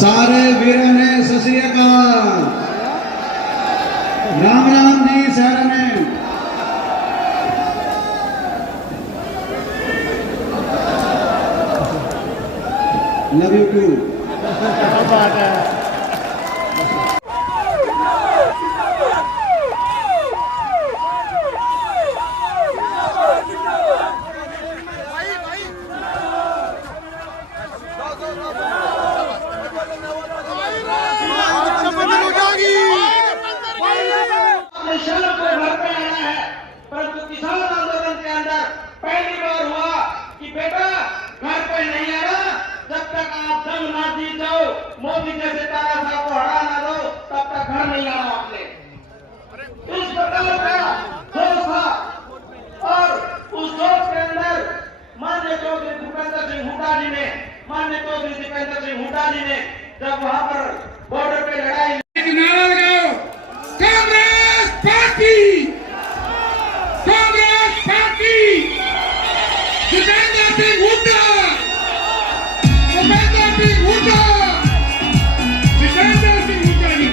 सारे वीरों ने सत श्री अकाल। राम राम जी सारे ने। Love you too. परंतु किसान आंदोलन के अंदर पहली बार हुआ कि बेटा घर पे नहीं आना जब तक आप जंग ना जीत जाओ, मोदी जैसे तानाशाह को हरा ना दो, तब तक घर नहीं आना आपने। इस प्रकार का जोश था और उस जोश के अंदर माननीय चौधरी भूपेंद्र सिंह हुड्डा जी ने, माननीय चौधरी दीपेंद्र सिंह हुड्डा जी ने जब वहां पर बॉर्डर पे लड़ाई कांग्रेस पार्टी, कांग्रेस पार्टी, भूपेंद्र सिंह हुड्डा, भूपेंद्र सिंह हुड्डा, भूपेंद्र सिंह हुड्डा जी।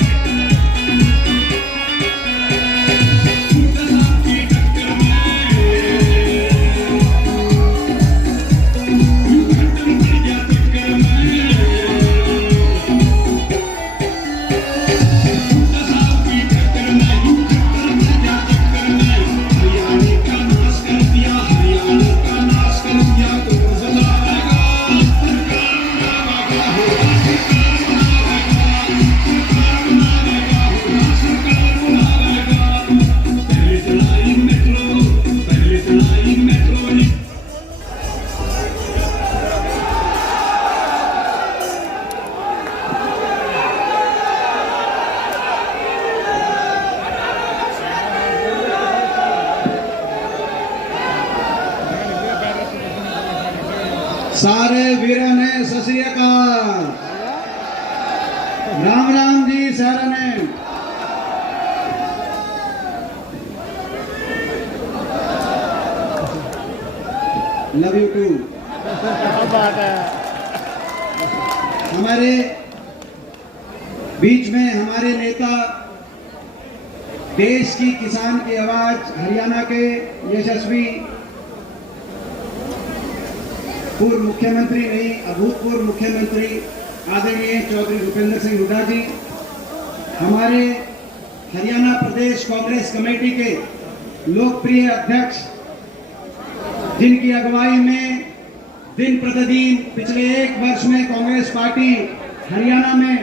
सारे वीरों ने सत श्री अकाल। राम राम जी सारे ने। Love you too. हमारे बीच में हमारे नेता, देश की किसान की आवाज, हरियाणा के यशस्वी पूर्व मुख्यमंत्री नहीं, अभूतपूर्व मुख्यमंत्री आदरणीय चौधरी भूपेंद्र सिंह हुड्डा जी, हमारे हरियाणा प्रदेश कांग्रेस कमेटी के लोकप्रिय अध्यक्ष, जिनकी अगुवाई में दिन प्रतिदिन पिछले 1 वर्ष में कांग्रेस पार्टी हरियाणा में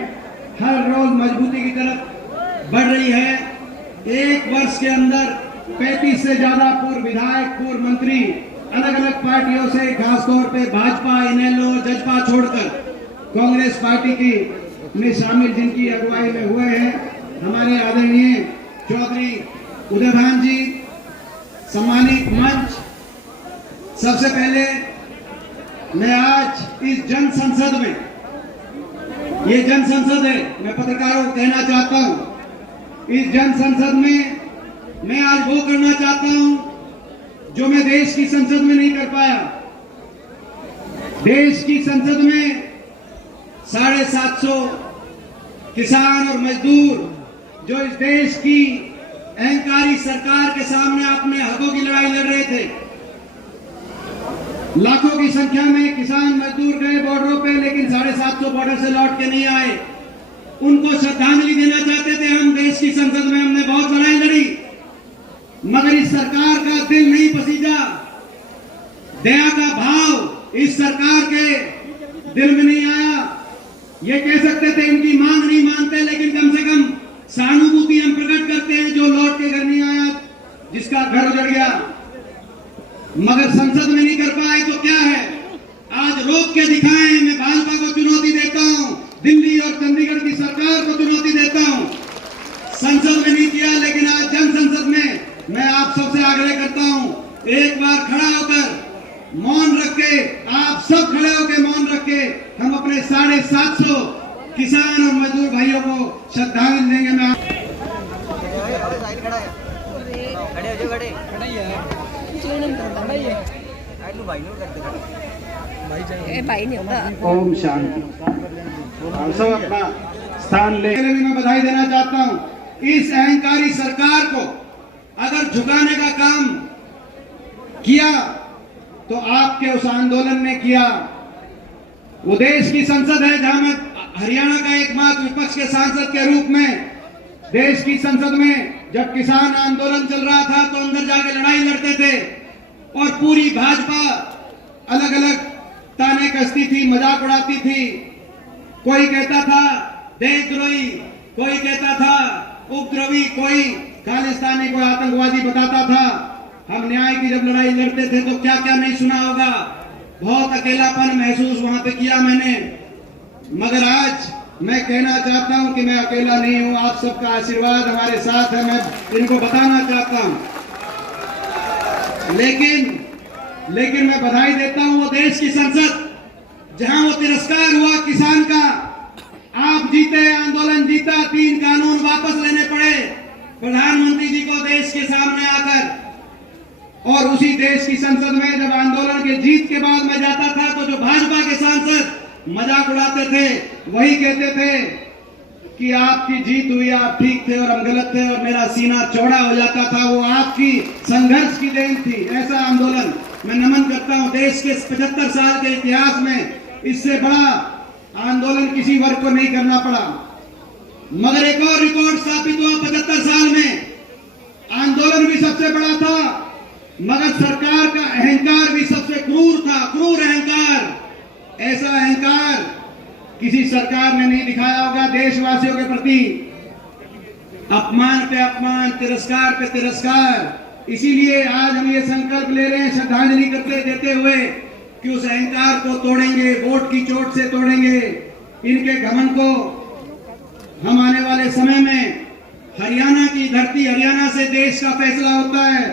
हर रोज मजबूती की तरफ बढ़ रही है। 1 वर्ष के अंदर 35 से ज्यादा पूर्व विधायक, पूर्व मंत्री अलग अलग पार्टियों से, खासतौर पे भाजपा, इनेलो, जजपा छोड़कर कांग्रेस पार्टी की में शामिल, जिनकी अगुवाई में हुए हैं हमारे आदरणीय चौधरी उदयभान जी, सम्मानित मंच। सबसे पहले मैं आज इस जन संसद में, ये जन संसद है, मैं पत्रकारों को कहना चाहता हूं, इस जन संसद में मैं आज वो करना चाहता हूं जो मैं देश की संसद में नहीं कर पाया। देश की संसद में 750 किसान और मजदूर जो इस देश की अहंकारी सरकार के सामने अपने हकों की लड़ाई लड़ रहे थे, लाखों की संख्या में किसान मजदूर गए बॉर्डरों पे, लेकिन 750 बॉर्डर से लौट के नहीं आए। उनको श्रद्धांजलि देना चाहते थे हम। देश की संसद में हमने बहुत लड़ाई लड़ी, मगर इस सरकार का दिल नहीं पसीजा, दया का भाव इस सरकार के दिल में नहीं आया। ये कह सकते थे इनकी मांग नहीं मानते, लेकिन कम से कम सहानुभूति हम प्रकट करते हैं जो लौट के घर नहीं आया, जिसका घर उजड़ गया, मगर संसद में नहीं कर पाए। तो क्या है, आज रोक के दिखाएं। मैं भाजपा को चुनौती देता हूं, दिल्ली और चंडीगढ़ की सरकार को चुनौती देता हूं। संसद में नहीं किया, लेकिन आज जन संसद में मैं आप सबसे आग्रह करता हूं, एक बार खड़ा होकर मौन रख के, आप सब खड़े होकर मौन रख के हम अपने 750 किसान और मजदूर भाइयों को श्रद्धांजलि देंगे। मैं भाई नहीं होगा। ओम शांति। हम सब अपना स्थान ले मैं बधाई देना चाहता हूं। इस अहंकारी सरकार को अगर झुकाने का काम किया तो आपके उस आंदोलन ने किया। वो देश की संसद है जहां मैं हरियाणा का एकमात्र विपक्ष के सांसद के रूप में देश की संसद में जब किसान आंदोलन चल रहा था तो अंदर जाके लड़ाई लड़ते थे और पूरी भाजपा अलग अलग ताने कसती थी, मजाक उड़ाती थी। कोई कहता था देशद्रोही, कोई कहता था उपद्रवी, कोई खालिस्तानी, कोई आतंकवादी बताता था। हम न्याय की जब लड़ाई लड़ते थे तो क्या क्या नहीं सुना होगा। बहुत अकेलापन महसूस वहां पे किया मैंने, मगर आज मैं कहना चाहता हूं कि मैं अकेला नहीं हूं। आप सबका आशीर्वाद हमारे साथ है, मैं इनको बताना चाहता हूं। लेकिन मैं बधाई देता हूं वो देश की संसद जहां वो तिरस्कार हुआ किसान का। आप जीते, आंदोलन जीता, 3 कानून वापस लेने पड़े प्रधानमंत्री जी को देश के सामने आकर। और उसी देश की संसद में जब आंदोलन के जीत के बाद मैं जाता था तो जो भाजपा के सांसद मजाक उड़ाते थे, वही कहते थे कि आपकी जीत हुई, आप ठीक थे और हम गलत थे और मेरा सीना चौड़ा हो जाता था। वो आपकी संघर्ष की देन थी। ऐसा आंदोलन मैं नमन करता हूं। देश के 75 साल के इतिहास में इससे बड़ा आंदोलन किसी वर्ग को नहीं करना पड़ा। मगर एक और रिकॉर्ड स्थापित हुआ 75 साल में। आंदोलन भी सबसे बड़ा था, मगर सरकार का अहंकार भी सबसे क्रूर था, क्रूर अहंकार। ऐसा अहंकार किसी सरकार ने नहीं दिखाया होगा देशवासियों के प्रति। अपमान पे अपमान, तिरस्कार पे तिरस्कार। इसीलिए आज हम ये संकल्प ले रहे हैं श्रद्धांजलि करते देते हुए कि उस अहंकार को तोड़ेंगे, वोट की चोट से तोड़ेंगे इनके घमंड को। हम आने वाले समय में हरियाणा की धरती, हरियाणा से देश का फैसला होता है।